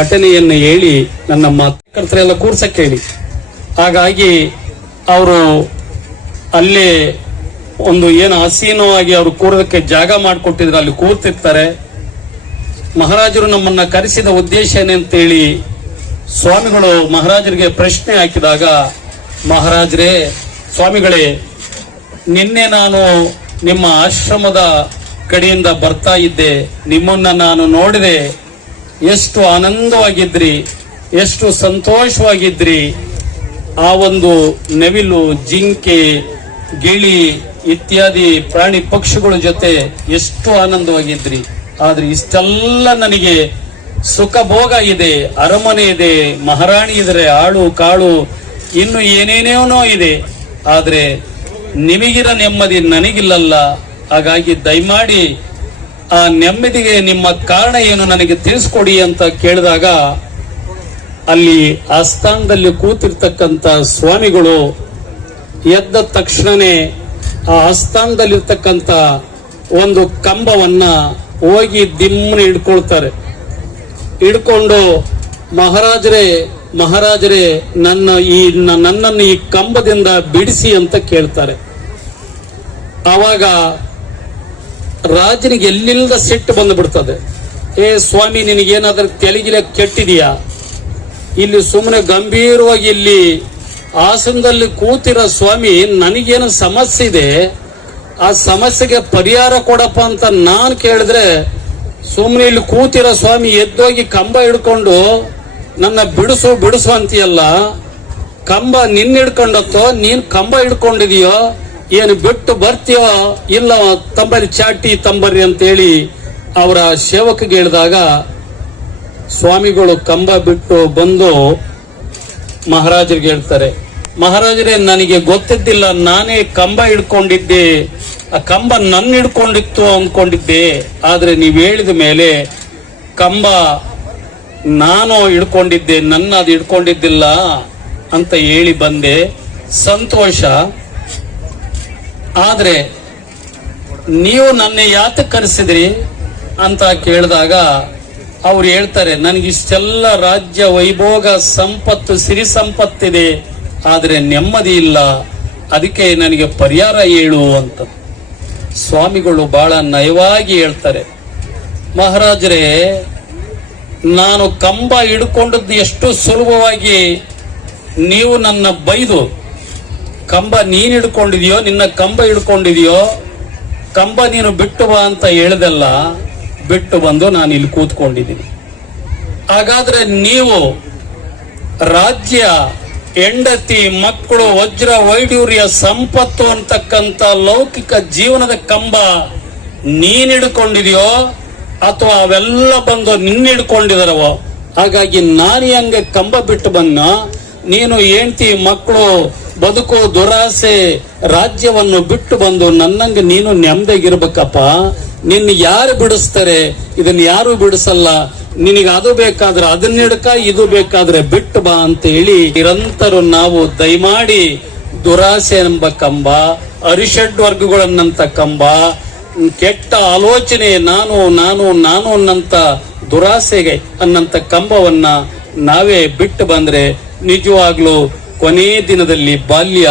ಘಟನೆಯನ್ನು ಹೇಳಿ ನನ್ನ ಮಾತುಕರ್ತರೆಲ್ಲ ಕೂರ್ಸಕ್ಕೆ ಹೇಳಿ. ಹಾಗಾಗಿ ಅವರು ಅಲ್ಲೇ ಒಂದು ಏನು ಹಸೀನವಾಗಿ ಅವರು ಕೂರೋದಕ್ಕೆ ಜಾಗ ಮಾಡಿಕೊಟ್ಟಿದ್ರು, ಅಲ್ಲಿ ಕೂರ್ತಿರ್ತಾರೆ. ಮಹಾರಾಜರು ನಮ್ಮನ್ನ ಕರೆಸಿದ ಉದ್ದೇಶ ಏನಂತೇಳಿ ಸ್ವಾಮಿಗಳು ಮಹಾರಾಜರಿಗೆ ಪ್ರಶ್ನೆ ಹಾಕಿದಾಗ, ಮಹಾರಾಜರೇ, ಸ್ವಾಮಿಗಳೇ, ನಿನ್ನೆ ನಾನು ನಿಮ್ಮ ಆಶ್ರಮದ ಕಡೆಯಿಂದ ಬರ್ತಾ ಇದ್ದೆ, ನಿಮ್ಮನ್ನ ನಾನು ನೋಡಿದೆ, ಎಷ್ಟು ಆನಂದವಾಗಿದ್ರಿ, ಎಷ್ಟು ಸಂತೋಷವಾಗಿದ್ರಿ. ಆ ಒಂದು ನವಿಲು, ಜಿಂಕೆ, ಗಿಳಿ ಇತ್ಯಾದಿ ಪ್ರಾಣಿ ಪಕ್ಷಿಗಳ ಜೊತೆ ಎಷ್ಟು ಆನಂದವಾಗಿದ್ರಿ. ಆದ್ರೆ ಇಷ್ಟೆಲ್ಲ ನನಗೆ ಸುಖ ಭೋಗ ಇದೆ, ಅರಮನೆ ಇದೆ, ಮಹಾರಾಣಿ ಇದ್ರೆ, ಆಳು ಕಾಳು ಇನ್ನು ಏನೇನೇನೋ ಇದೆ. ಆದ್ರೆ ನಿಮಗಿರ ನೆಮ್ಮದಿ ನನಗಿಲ್ಲಲ್ಲ. ಹಾಗಾಗಿ ದಯಮಾಡಿ ಆ ನೆಮ್ಮದಿಗೆ ನಿಮ್ಮ ಕಾರಣ ಏನು ನನಗೆ ತಿಳಿಸ್ಕೊಡಿ ಅಂತ ಕೇಳಿದಾಗ ಅಲ್ಲಿ ಆಸ್ಥಾನದಲ್ಲಿ ಕೂತಿರ್ತಕ್ಕಂಥ ಸ್ವಾಮಿಗಳು ಎದ್ದ ತಕ್ಷಣನೇ ಆ ಆಸ್ಥಾನದಲ್ಲಿರ್ತಕ್ಕಂಥ ಒಂದು ಕಂಬವನ್ನ ಹೋಗಿ ದಿಮ್ಮನೆ ಹಿಡ್ಕೊಂಡು ಮಹಾರಾಜರೇ ನನ್ನನ್ನು ಈ ಕಂಬದಿಂದ ಬಿಡಿಸಿ ಅಂತ ಕೇಳ್ತಾರೆ. ಆವಾಗ ರಾಜನಿಗೆ ಎಲ್ಲಿಲ್ಲದ ಸಿಟ್ಟು ಬಂದ್ಬಿಡ್ತದೆ. ಸ್ವಾಮಿ, ನಿನಗೇನಾದ್ರೂ ತೆಲಿಗಿಲೆ ಕೆಟ್ಟಿದೆಯಾ? ಇಲ್ಲಿ ಸುಮ್ಮನೆ ಗಂಭೀರವಾಗಿ ಇಲ್ಲಿ ಆಸನದಲ್ಲಿ ಕೂತಿರೋ ಸ್ವಾಮಿ, ನನಗೇನು ಸಮಸ್ಯೆ ಇದೆ, ಆ ಸಮಸ್ಯೆಗೆ ಪರಿಹಾರ ಕೊಡಪ್ಪ ಅಂತ ನಾನು ಕೇಳಿದ್ರೆ ಸುಮ್ಮನೆ ಇಲ್ಲಿ ಕೂತಿರೋ ಸ್ವಾಮಿ ಎದ್ದೋಗಿ ಕಂಬ ಹಿಡ್ಕೊಂಡು ನನ್ನ ಬಿಡಿಸು ಅಂತೀಯಲ್ಲ. ಕಂಬ ನಿನ್ನ ಹಿಡ್ಕೊಂಡತ್ತೋ ನೀನ್ ಕಂಬ ಹಿಡ್ಕೊಂಡಿದೀಯೋ, ಏನು ಬಿಟ್ಟು ಬರ್ತೀಯೋ ಇಲ್ಲ ತಂಬರಿ ಚಾಟಿ ತಂಬರಿ ಅಂತೇಳಿ ಅವರ ಸೇವಕಗೆ ಹೇಳಿದಾಗ ಸ್ವಾಮಿಗಳು ಕಂಬ ಬಿಟ್ಟು ಬಂದು ಮಹಾರಾಜರಿಗೆ ಹೇಳ್ತಾರೆ, ಮಹಾರಾಜರೇ, ನನಗೆ ಗೊತ್ತಿದ್ದಿಲ್ಲ, ನಾನೇ ಕಂಬ ಹಿಡ್ಕೊಂಡಿದ್ದೆ, ಆ ಕಂಬ ನನ್ನ ಹಿಡ್ಕೊಂಡಿತ್ತು ಅಂದ್ಕೊಂಡಿದ್ದೆ. ಆದ್ರೆ ನೀವು ಹೇಳಿದ ಮೇಲೆ ಕಂಬ ನಾನು ಹಿಡ್ಕೊಂಡಿದ್ದೆ, ನನ್ನ ಅದು ಹಿಡ್ಕೊಂಡಿದ್ದಿಲ್ಲ ಅಂತ ಹೇಳಿ ಬಂದೆ. ಸಂತೋಷ. ಆದ್ರೆ ನೀವು ನನ್ನ ಯಾತಕ್ಕೆ ಕರೆಸಿದ್ರಿ ಅಂತ ಕೇಳಿದಾಗ ಅವ್ರು ಹೇಳ್ತಾರೆ, ನನಗಿಷ್ಟೆಲ್ಲ ರಾಜ್ಯ ವೈಭೋಗ ಸಂಪತ್ತು ಸಿರಿ ಸಂಪತ್ತಿದೆ, ಆದ್ರೆ ನೆಮ್ಮದಿ ಇಲ್ಲ. ಅದಕ್ಕೆ ನನಗೆ ಪರಿಹಾರ ಹೇಳು ಅಂತ ಸ್ವಾಮಿಗಳು ಬಹಳ ನಯವಾಗಿ ಹೇಳ್ತಾರೆ. ಮಹಾರಾಜರೇ, ನಾನು ಕಂಬ ಹಿಡ್ಕೊಂಡದ್ದು ಎಷ್ಟು ಸುಲಭವಾಗಿ ನೀವು ನನ್ನ ಬೈದು, ಕಂಬ ನೀನ್ ಹಿಡ್ಕೊಂಡಿದೆಯೋ, ನಿನ್ನ ಕಂಬ ಹಿಡ್ಕೊಂಡಿದೆಯೋ, ಕಂಬ ನೀನು ಬಿಟ್ಟು ಬಾ ಅಂತ ಹೇಳ್ದಲ್ಲ, ಬಿಟ್ಟು ಬಂದು ನಾನು ಇಲ್ಲಿ ಕೂತ್ಕೊಂಡಿದ್ದೀನಿ. ಹಾಗಾದ್ರೆ ನೀವು ರಾಜ್ಯ, ಹೆಂಡತಿ, ಮಕ್ಕಳು, ವಜ್ರ ವೈಡೂರ್ಯ, ಸಂಪತ್ತು ಅಂತಕ್ಕಂಥ ಲೌಕಿಕ ಜೀವನದ ಕಂಬ ನೀನ್ ಹಿಡ್ಕೊಂಡಿದೆಯೋ ಅಥವಾ ಅವೆಲ್ಲ ಬಂದು ನಿನ್ನ ಹಿಡ್ಕೊಂಡಿದಾರವೋ? ಹಾಗಾಗಿ ನಾನು ಹೆಂಗೆ ಕಂಬ ಬಿಟ್ಟು ಬಂದ, ನೀನು ಹೆಂಡತಿ, ಮಕ್ಕಳು, ಬದುಕು, ದುರಾಸೆ, ರಾಜ್ಯವನ್ನು ಬಿಟ್ಟು ಬಂದು ನನ್ನಂಗೆ ನೀನು ನೆಮ್ಮದಿಗಿರ್ಬೇಕಪ್ಪ. ನಿನ್ನ ಯಾರು ಬಿಡಿಸ್ತಾರೆ? ಇದನ್ನ ಯಾರು ಬಿಡಿಸಲ್ಲ. ನಿನಗೆ ಅದು ಬೇಕಾದ್ರೆ ಅದನ್ನ ಹಿಡ್ಕ, ಇದು ಬೇಕಾದ್ರೆ ಬಿಟ್ಟು ಬಾ ಅಂತ ಹೇಳಿ ನಿರಂತರ ನಾವು ದಯಮಾಡಿ ದುರಾಸೆ ಎಂಬ ಕಂಬ, ಅರಿಷಡ್ ವರ್ಗಗಳನ್ನಂತ ಕಂಬ, ಕೆಟ್ಟ ಆಲೋಚನೆ, ನಾನು ನಾನು ನಾನು ಅನ್ನಂತ ದುರಾಸೆಗೆ ಅನ್ನಂತ ಕಂಬವನ್ನ ನಾವೇ ಬಿಟ್ಟು ಬಂದ್ರೆ ನಿಜವಾಗ್ಲೂ ಕೊನೆ ದಿನದಲ್ಲಿ ಬಾಲ್ಯ,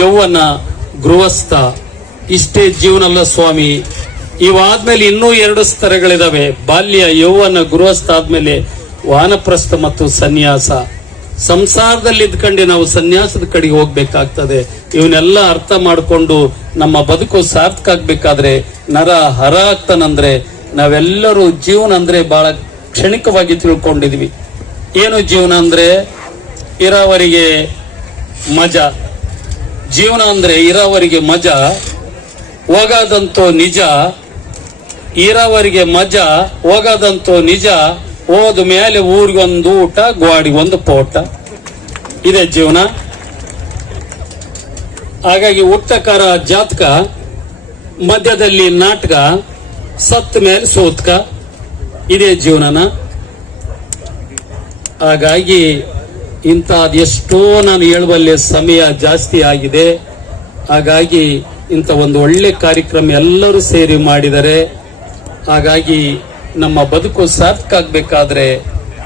ಯೌವನ, ಗೃಹಸ್ಥ ಇಷ್ಟೇ ಜೀವನ ಅಲ್ಲ ಸ್ವಾಮಿ. ಇವಾದ್ಮೇಲೆ ಇನ್ನೂ 2 ಸ್ತರಗಳಿದಾವೆ. ಬಾಲ್ಯ, ಯೌವನ, ಗೃಹಸ್ಥ ಆದ್ಮೇಲೆ ವಾನಪ್ರಸ್ಥ ಮತ್ತು ಸನ್ಯಾಸ. ಸಂಸಾರದಲ್ಲಿ ಇದ್ಕೊಂಡು ನಾವು ಸನ್ಯಾಸದ ಕಡೆಗೆ ಹೋಗ್ಬೇಕಾಗ್ತದೆ. ಇವನ್ನೆಲ್ಲ ಅರ್ಥ ಮಾಡಿಕೊಂಡು ನಮ್ಮ ಬದುಕು ಸಾರ್ಥಕ ಆಗ್ಬೇಕಾದ್ರೆ, ನರ ಹರ ಆಗ್ತಾನಂದ್ರೆ ನಾವೆಲ್ಲರೂ ಜೀವನ ಅಂದ್ರೆ ಬಹಳ ಕ್ಷಣಿಕವಾಗಿ ತಿಳ್ಕೊಂಡಿದ್ವಿ. ಏನು ಜೀವನ ಅಂದ್ರೆ? ಇರೋವರಿಗೆ ಮಜಾ. ಜೀವನ ಅಂದ್ರೆ ಇರೋವರಿಗೆ ಮಜಾ, ಹೋಗೋದಂತೂ ನಿಜ. ಇರೋವರಿಗೆ ಮಜಾ, ಹೋಗೋದಂತೂ ನಿಜ. ಹೋದ ಮೇಲೆ ಊರಿಗೊಂದು ಊಟ, ಗ್ವಾಡಿಗೊಂದು ಪೋಟ, ಇದೇ ಜೀವನ. ಹಾಗಾಗಿ ಹುಟ್ಟಕಾರ ಜಾತಕ, ಮಧ್ಯದಲ್ಲಿ ನಾಟಕ, ಸತ್ತ ಮೇಲೆ ಸೋತ್ಕ, ಇದೇ ಜೀವನನ. ಹಾಗಾಗಿ ಇಂಥದೆಷ್ಟೋ ನಾನು ಹೇಳುವಲ್ಲಿ ಸಮಯ ಜಾಸ್ತಿ ಆಗಿದೆ. ಹಾಗಾಗಿ ಇಂಥ ಒಂದು ಒಳ್ಳೆ ಕಾರ್ಯಕ್ರಮ ಎಲ್ಲರೂ ಸೇರಿ ಮಾಡಿದರೆ, ಹಾಗಾಗಿ ನಮ್ಮ ಬದುಕು ಸಾರ್ಥಕ ಆಗ್ಬೇಕಾದ್ರೆ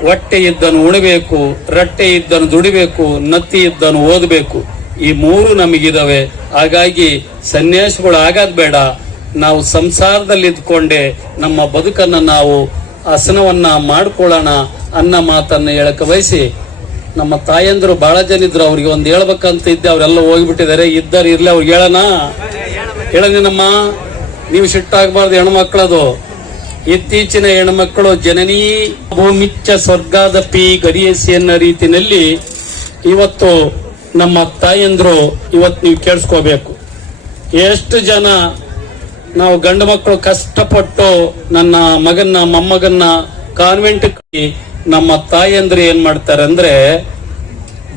ಹೊಟ್ಟೆ ಇದ್ದನು ಉಣಬೇಕು, ರಟ್ಟೆ ಇದ್ದನು ದುಡಿಬೇಕು, ನತ್ತಿ ಇದ್ದನು ಓದಬೇಕು. ಈ 3 ನಮಗಿದಾವೆ. ಹಾಗಾಗಿ ಸನ್ಯಾಸಿಗಳು ಆಗೋದ್ ಬೇಡ. ನಾವು ಸಂಸಾರದಲ್ಲಿ ಇದ್ಕೊಂಡೆ ನಮ್ಮ ಬದುಕನ್ನ ನಾವು ಹಸನವನ್ನ ಮಾಡ್ಕೊಳ್ಳೋಣ ಅನ್ನ ಮಾತನ್ನ ಹೇಳಕ ಬಯಸಿ, ನಮ್ಮ ತಾಯಂದ್ರು ಬಹಳ ಜನ ಇದ್ರು, ಅವ್ರಿಗೆ ಒಂದು ಹೇಳ್ಬೇಕಂತ ಇದ್ದೆ, ಅವರೆಲ್ಲ ಹೋಗ್ಬಿಟ್ಟಿದ್ದಾರೆ. ಇದ್ದಾರೆ ಇರ್ಲಿ, ಅವ್ರಿಗೆ ಹೇಳನೇನಮ್ಮ, ನೀವು ಸಿಟ್ಟಾಗಬಾರ್ದು. ಹೆಣ್ಮಕ್ಳದು ಇತ್ತೀಚಿನ ಹೆಣ್ಮಕ್ಕಳು ಜನನೀ ಭೂಮಿಚ್ಚ ಸ್ವರ್ಗಾದಪಿ ಗರಿಯಸಿ ಅನ್ನೋ ರೀತಿನಲ್ಲಿ ಇವತ್ತು ನಮ್ಮ ತಾಯಂದ್ರು ಇವತ್ತು ನೀವು ಕೇಳಿಸ್ಕೋಬೇಕು. ಎಷ್ಟು ಜನ ನಾವು ಗಂಡು ಮಕ್ಕಳು ಕಷ್ಟಪಟ್ಟು ನನ್ನ ಮಗನ್ನ ಮೊಮ್ಮಗನ್ನ ಕಾನ್ವೆಂಟ್ ನಮ್ಮ ತಾಯಂದ್ರು ಏನ್ ಮಾಡ್ತಾರೆ ಅಂದ್ರೆ,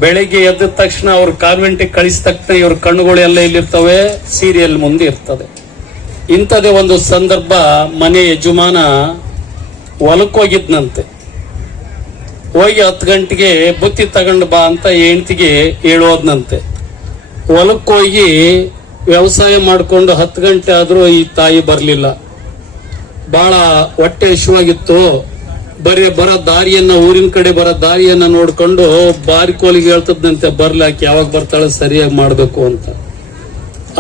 ಬೆಳಿಗ್ಗೆ ಎದ್ದ ತಕ್ಷಣ ಅವ್ರ ಕಾನ್ವೆಂಟಿಗೆ ಕಳಿಸಿದ ತಕ್ಷಣ ಇವ್ರ ಕಣ್ಣುಗಳು ಎಲ್ಲ ಇಲ್ಲಿರ್ತವೆ, ಸೀರಿಯಲ್ ಮುಂದೆ ಇರ್ತದೆ. ಇಂಥದೇ ಒಂದು ಸಂದರ್ಭ, ಮನೆ ಯಜಮಾನ ಹೊಲಕ್ಕೆ ಹೋಗಿದ್ನಂತೆ. ಹೋಗಿ 10 ಗಂಟೆಗೆ ಬುತ್ತಿ ತಗೊಂಡು ಬಾ ಅಂತ ಹೆಂಡತಿಗೆ ಹೇಳೋದ್ನಂತೆ. ಹೊಲಕ್ಕೆ ಹೋಗಿ ವ್ಯವಸಾಯ ಮಾಡ್ಕೊಂಡು 10 ಗಂಟೆ ಆದ್ರೂ ಈ ತಾಯಿ ಬರ್ಲಿಲ್ಲ. ಬಹಳ ಹೊಟ್ಟೆ ಹಸಿವಾಗಿತ್ತು. ಬರೋ ದಾರಿಯನ್ನ, ಊರಿನ ಕಡೆ ಬರೋ ದಾರಿಯನ್ನ ನೋಡ್ಕೊಂಡು ಬಾರಿಕೋಲಿಗೆ ಹೇಳ್ತದಂತೆ, ಬರ್ಲಾಕಿ ಯಾವಾಗ ಬರ್ತಾಳೆ ಸರಿಯಾಗಿ ಮಾಡ್ಬೇಕು ಅಂತ.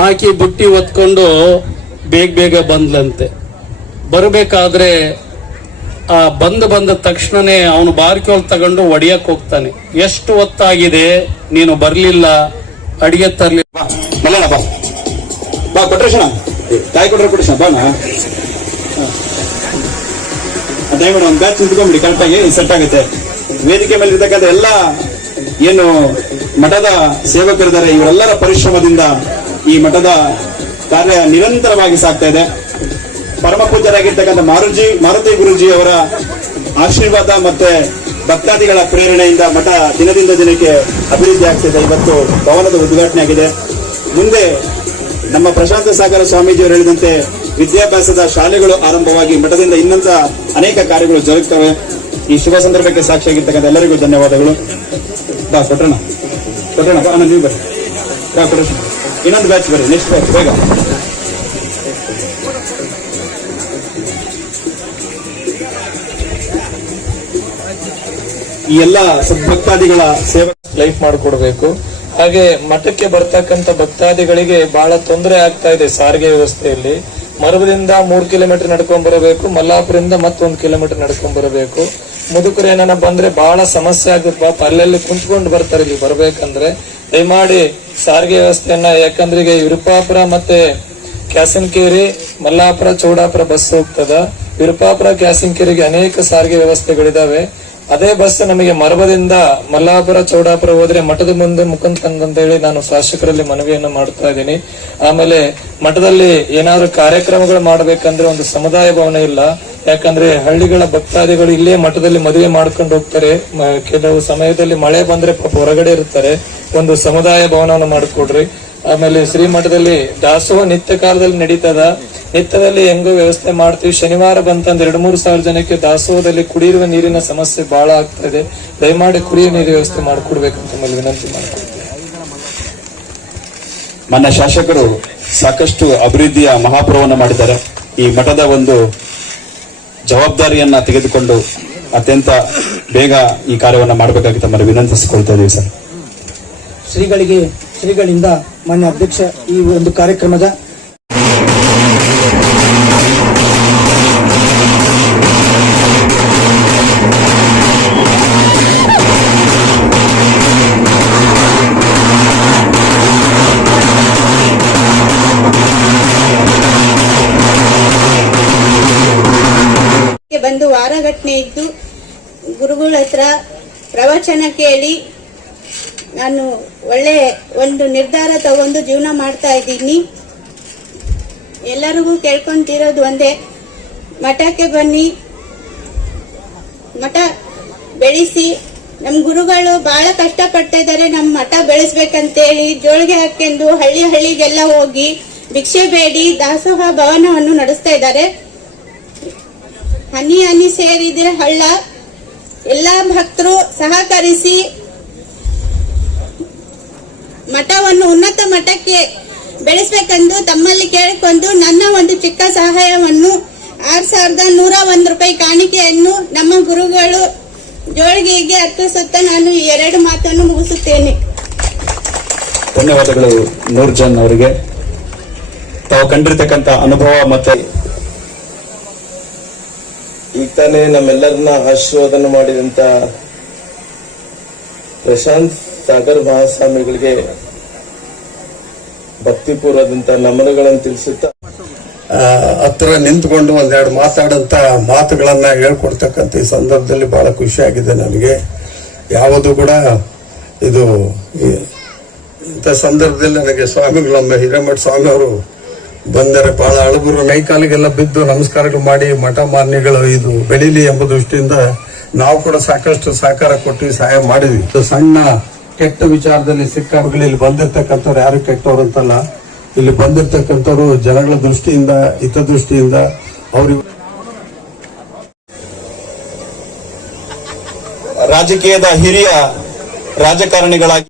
ಆಕಿ ಬುಟ್ಟಿ ಹೊತ್ಕೊಂಡು ಬೇಗ ಬಂದ್ಲಂತೆ. ಬರಬೇಕಾದ್ರೆ ಆ ಬಂದ ತಕ್ಷಣನೇ ಅವನು ಬಾರಿಕೋಲ್ ತಗೊಂಡು ಒಡಿಯಕ್ ಹೋಗ್ತಾನೆ. ಎಷ್ಟು ಹೊತ್ತಾಗಿದೆ, ನೀನು ಬರ್ಲಿಲ್ಲ, ಅಡಿಗೆ ತರ್ಲಿ. ಬಾ ಕೊಟ್ರೇಶಣ, ಕಾಯಿ ಕೊಟ್ರೆ ಕೊಟ್ರೇಶಣ ಬಾ. ದಯಮಾಡಿ ಒಂದು ಬ್ಯಾಚ್ ನಿಂತ್ಕೊಂಡ್ಬಿಡಿ, ಕರೆಕ್ಟಾಗಿ ಸೆಟ್ ಆಗುತ್ತೆ. ವೇದಿಕೆ ಮೇಲೆ ಇರ್ತಕ್ಕಂಥ ಎಲ್ಲ ಏನು ಮಠದ ಸೇವಕರಿದ್ದಾರೆ, ಇವರೆಲ್ಲರ ಪರಿಶ್ರಮದಿಂದ ಈ ಮಠದ ಕಾರ್ಯ ನಿರಂತರವಾಗಿ ಸಾಗ್ತಾ ಇದೆ. ಪರಮ ಪೂಜ್ಯರಾಗಿರ್ತಕ್ಕಂಥ ಮಾರುತಿ ಗುರೂಜಿ ಅವರ ಆಶೀರ್ವಾದ ಮತ್ತೆ ಭಕ್ತಾದಿಗಳ ಪ್ರೇರಣೆಯಿಂದ ಮಠ ದಿನದಿಂದ ದಿನಕ್ಕೆ ಅಭಿವೃದ್ಧಿ ಆಗ್ತಿದೆ. ಇವತ್ತು ಭವನದ ಉದ್ಘಾಟನೆ ಆಗಿದೆ. ಮುಂದೆ ನಮ್ಮ ಪ್ರಶಾಂತ ಸಾಗರ ಸ್ವಾಮೀಜಿಯವರು ಹೇಳಿದಂತೆ ವಿದ್ಯಾಭ್ಯಾಸದ ಶಾಲೆಗಳು ಆರಂಭವಾಗಿ ಮಠದಿಂದ ಇನ್ನಂತ ಅನೇಕ ಕಾರ್ಯಗಳು ಜರುಗುತ್ತವೆ. ಈ ಶುಭ ಸಂದರ್ಭಕ್ಕೆ ಸಾಕ್ಷಿಯಾಗಿರ್ತಕ್ಕಂಥ ಎಲ್ಲರಿಗೂ ಧನ್ಯವಾದಗಳು. ಬಾ ಕೊಟ್ರಣ ಬಾ, ನೀವು ಬರ್ರಿ. ಬಾ ಕೊಟ್ರೇಶ್, ಇನ್ನೊಂದು ಬ್ಯಾಚ್ ಬರ್ರಿ, ನೆಕ್ಸ್ಟ್ ಬ್ಯಾಚ್ ಬೇಗ. ಈ ಎಲ್ಲ ಸದ್ಭಕ್ತಾದಿಗಳ ಸೇವೆ ಲೈಫ್ ಮಾಡಿಕೊಡ್ಬೇಕು. ಹಾಗೆ ಮಠಕ್ಕೆ ಬರ್ತಕ್ಕಂಥ ಭಕ್ತಾದಿಗಳಿಗೆ ಬಹಳ ತೊಂದರೆ ಆಗ್ತಾ ಇದೆ ಸಾರಿಗೆ ವ್ಯವಸ್ಥೆಯಲ್ಲಿ. ಮರಬದಿಂದ 3 ಕಿಲೋಮೀಟರ್ ನಡ್ಕೊಂಡ್ ಬರಬೇಕು, ಮಲ್ಲಾಪುರದಿಂದ ಮತ್ತೊಂದು ಕಿಲೋಮೀಟರ್ ನಡ್ಕೊಂಡ್ ಬರಬೇಕು. ಮುದುಕರು ಏನಾನ ಬಂದ್ರೆ ಬಹಳ ಸಮಸ್ಯೆ ಆಗುತ್ತೆ ಪಾಪ, ಅಲ್ಲೆಲ್ಲಿ ಕುಂತ್ಕೊಂಡು ಬರ್ತಾರೆ ಇಲ್ಲಿ ಬರ್ಬೇಕಂದ್ರೆ. ದಯಮಾಡಿ ಸಾರಿಗೆ ವ್ಯವಸ್ಥೆಯನ್ನ, ಯಾಕಂದ್ರೆ ಈಗ ವಿರುಪಾಪುರ ಮತ್ತೆ ಕ್ಯಾಸನಕೇರಿ, ಮಲ್ಲಾಪುರ, ಚೌಡಾಪುರ ಬಸ್ ಹೋಗ್ತದ. ವಿರುಪಾಪುರ ಕ್ಯಾಸನಕೇರಿಗೆ ಅನೇಕ ಸಾರಿಗೆ ವ್ಯವಸ್ಥೆಗಳಿದಾವೆ. ಅದೇ ಬಸ್ ನಮಗೆ ಮರಬದಿಂದ ಮಲ್ಲಾಪುರ, ಚೌಡಾಪುರ ಹೋದ್ರೆ ಮಠದ ಮುಂದೆ ಮುಖಂತ ಹೇಳಿ ನಾನು ಶಾಸಕರಲ್ಲಿ ಮನವಿಯನ್ನು ಮಾಡ್ತಾ ಇದ್ದೀನಿ. ಆಮೇಲೆ ಮಠದಲ್ಲಿ ಏನಾದ್ರು ಕಾರ್ಯಕ್ರಮಗಳು ಮಾಡ್ಬೇಕಂದ್ರೆ ಒಂದು ಸಮುದಾಯ ಭವನ ಇಲ್ಲ. ಯಾಕಂದ್ರೆ ಹಳ್ಳಿಗಳ ಭಕ್ತಾದಿಗಳು ಇಲ್ಲೇ ಮಠದಲ್ಲಿ ಮದುವೆ ಮಾಡ್ಕೊಂಡು ಹೋಗ್ತಾರೆ. ಕೆಲವು ಸಮಯದಲ್ಲಿ ಮಳೆ ಬಂದ್ರೆ ಪಾಪ ಹೊರಗಡೆ ಇರ್ತಾರೆ. ಒಂದು ಸಮುದಾಯ ಭವನವನ್ನು ಮಾಡಿಕೊಡ್ರಿ. ಆಮೇಲೆ ಶ್ರೀಮಠದಲ್ಲಿ ದಾಸೋಹ ನಿತ್ಯ ಕಾಲದಲ್ಲಿ ನಡೀತದ. ನಿತ್ಯದಲ್ಲಿ ಹೆಂಗೋ ವ್ಯವಸ್ಥೆ ಮಾಡ್ತೀವಿ. ಶನಿವಾರ ಬಂತಂದ್ರೆ 2-3 ಸಾವಿರ ಜನಕ್ಕೆ ದಾಸೋಹದಲ್ಲಿ ಕುಡಿಯುವ ನೀರಿನ ಸಮಸ್ಯೆ ಬಹಳ ಆಗ್ತಾ ಇದೆ. ದಯಮಾಡಿ ಕುಡಿಯುವ ನೀರು ವ್ಯವಸ್ಥೆ ಮಾಡಿಕೊಡ್ಬೇಕಂತ ವಿನಂತಿ ಮಾಡ್ಕೊಡ್ತೀವಿ. ಮಾನ್ಯ ಶಾಸಕರು ಸಾಕಷ್ಟು ಅಭಿವೃದ್ಧಿಯ ಮಹಾಪುರವನ್ನು ಮಾಡಿದ್ದಾರೆ. ಈ ಮಠದ ಒಂದು ಜವಾಬ್ದಾರಿಯನ್ನ ತೆಗೆದುಕೊಂಡು ಅತ್ಯಂತ ಬೇಗ ಈ ಕಾರ್ಯವನ್ನು ಮಾಡಬೇಕಾಗಿ ತಮ್ಮನ್ನು ವಿನಂತಿಸಿಕೊಳ್ತಾ ಇದೀವಿ ಸರ್. ಶ್ರೀಗಳಿಂದ ಮಾನ್ಯ ಅಧ್ಯಕ್ಷ ಈ ಒಂದು ಕಾರ್ಯಕ್ರಮದ ಬಂದು ವಾರಗಟ್ಟನೆ ಇದ್ದು ಗುರುಗಳ ಹತ್ರ ಪ್ರವಚನ ಕೇಳಿ ನಾನು ಒಳ್ಳೆ ಒಂದು ನಿರ್ಧಾರ ತಗೊಂಡು ಜೀವನ ಮಾಡ್ತಾ ಇದ್ದೀನಿ. ಎಲ್ಲರಿಗೂ ಕೇಳ್ಕೊಂತಿರೋದು ಒಂದೇ, ಮಠಕ್ಕೆ ಬನ್ನಿ, ಮಠ ಬೆಳೆಸಿ. ನಮ್ಮ ಗುರುಗಳು ಬಹಳ ಕಷ್ಟ ಪಡ್ತಾ ಇದ್ದಾರೆ ನಮ್ಮ ಮಠ ಬೆಳೆಸ್ಬೇಕಂತೇಳಿ. ಜೋಳಿಗೆ ಹಾಕೊಂಡು ಹಳ್ಳಿಗೆಲ್ಲ ಹೋಗಿ ಭಿಕ್ಷೆ ಬೇಡಿ ದಾಸೋಹ ಭವನವನ್ನು ನಡೆಸ್ತಾ ಇದ್ದಾರೆ. ಹನಿ ಹನಿ ಸೇರಿದ್ರೆ ಹಳ್ಳ. ಎಲ್ಲಾ ಭಕ್ತರು ಸಹಕರಿಸಿ ಮಠವನ್ನು ಉನ್ನತ ಮಠಕ್ಕೆ ಬೆಳೆಸಬೇಕೆಂದು ತಮ್ಮಲ್ಲಿ ಕೇಳಿಕೊಂಡು ನನ್ನ ಒಂದು ಚಿಕ್ಕ ಸಹಾಯವನ್ನು 6,101 ರೂಪಾಯಿ ಕಾಣಿಕೆಯನ್ನು ನಮ್ಮ ಗುರುಗಳು ಜೋಳಿಗೆಗೆ ಅರ್ಪಿಸುತ್ತಾ ನಾನು 2 ಮಾತನ್ನು ಮುಗಿಸುತ್ತೇನೆ. ಧನ್ಯವಾದಗಳು ನೂರ್ಜನ್ ಅವರಿಗೆ. ತಾವು ಕಂಡಿರ್ತಕ್ಕಂಥ ಅನುಭವ ಮತ್ತೆ ಈಗ ತಾನೇ ನಮ್ಮೆಲ್ಲರನ್ನ ಆಶೀರ್ವಾದನ ಮಾಡಿದಂತ ಪ್ರಶಾಂತ್ ಸಾಗರ್ ಮಹಾಸ್ವಾಮಿಗಳಿಗೆ ಭಕ್ತಿಪೂರ್ವದಂತ ನಮನಗಳನ್ನು ತಿಳಿಸುತ್ತಾ ಹತ್ರ ನಿಂತ್ಕೊಂಡು ಒಂದೆರಡು ಮಾತಾಡಂತ ಮಾತುಗಳನ್ನ ಹೇಳ್ಕೊಡ್ತಕ್ಕಂಥ ಈ ಸಂದರ್ಭದಲ್ಲಿ ಬಹಳ ಖುಷಿಯಾಗಿದೆ ನನಗೆ. ಯಾವುದು ಕೂಡ ಇದು ಇಂಥ ಸಂದರ್ಭದಲ್ಲಿ ನನಗೆ ಸ್ವಾಮಿಗಳೊಮ್ಮೆ ಹಿರೇಮಠ ಸ್ವಾಮಿ ಅವರು ಬಂದರೆ ಬಹಳ ಅಳುಬರು ಮೈಕಾಲಿಗೆಲ್ಲ ಬಿದ್ದು ನಮಸ್ಕಾರಗಳು ಮಾಡಿ ಮಠ ಮಾನ್ಯಗಳು ಇದು ಬೆಳೀಲಿ ಎಂಬ ದೃಷ್ಟಿಯಿಂದ ನಾವು ಕೂಡ ಸಾಕಷ್ಟು ಸಹಕಾರ ಕೊಟ್ಟು ಸಹಾಯ ಮಾಡಿದ್ವಿ. ಸಣ್ಣ ಕೆಟ್ಟ ವಿಚಾರದಲ್ಲಿ ಸಿಕ್ಕಾಬಗಳು ಇಲ್ಲಿ ಬಂದಿರ್ತಕ್ಕಂಥವ್ರು ಯಾರು ಕೆಟ್ಟವ್ರು ಅಂತಲ್ಲ, ಇಲ್ಲಿ ಬಂದಿರ್ತಕ್ಕಂಥವ್ರು ಜನಗಳ ದೃಷ್ಟಿಯಿಂದ ಹಿತದೃಷ್ಟಿಯಿಂದ ಅವ್ರಿಗೆ ರಾಜಕೀಯದ ಹಿರಿಯ ರಾಜಕಾರಣಿಗಳಾಗಿ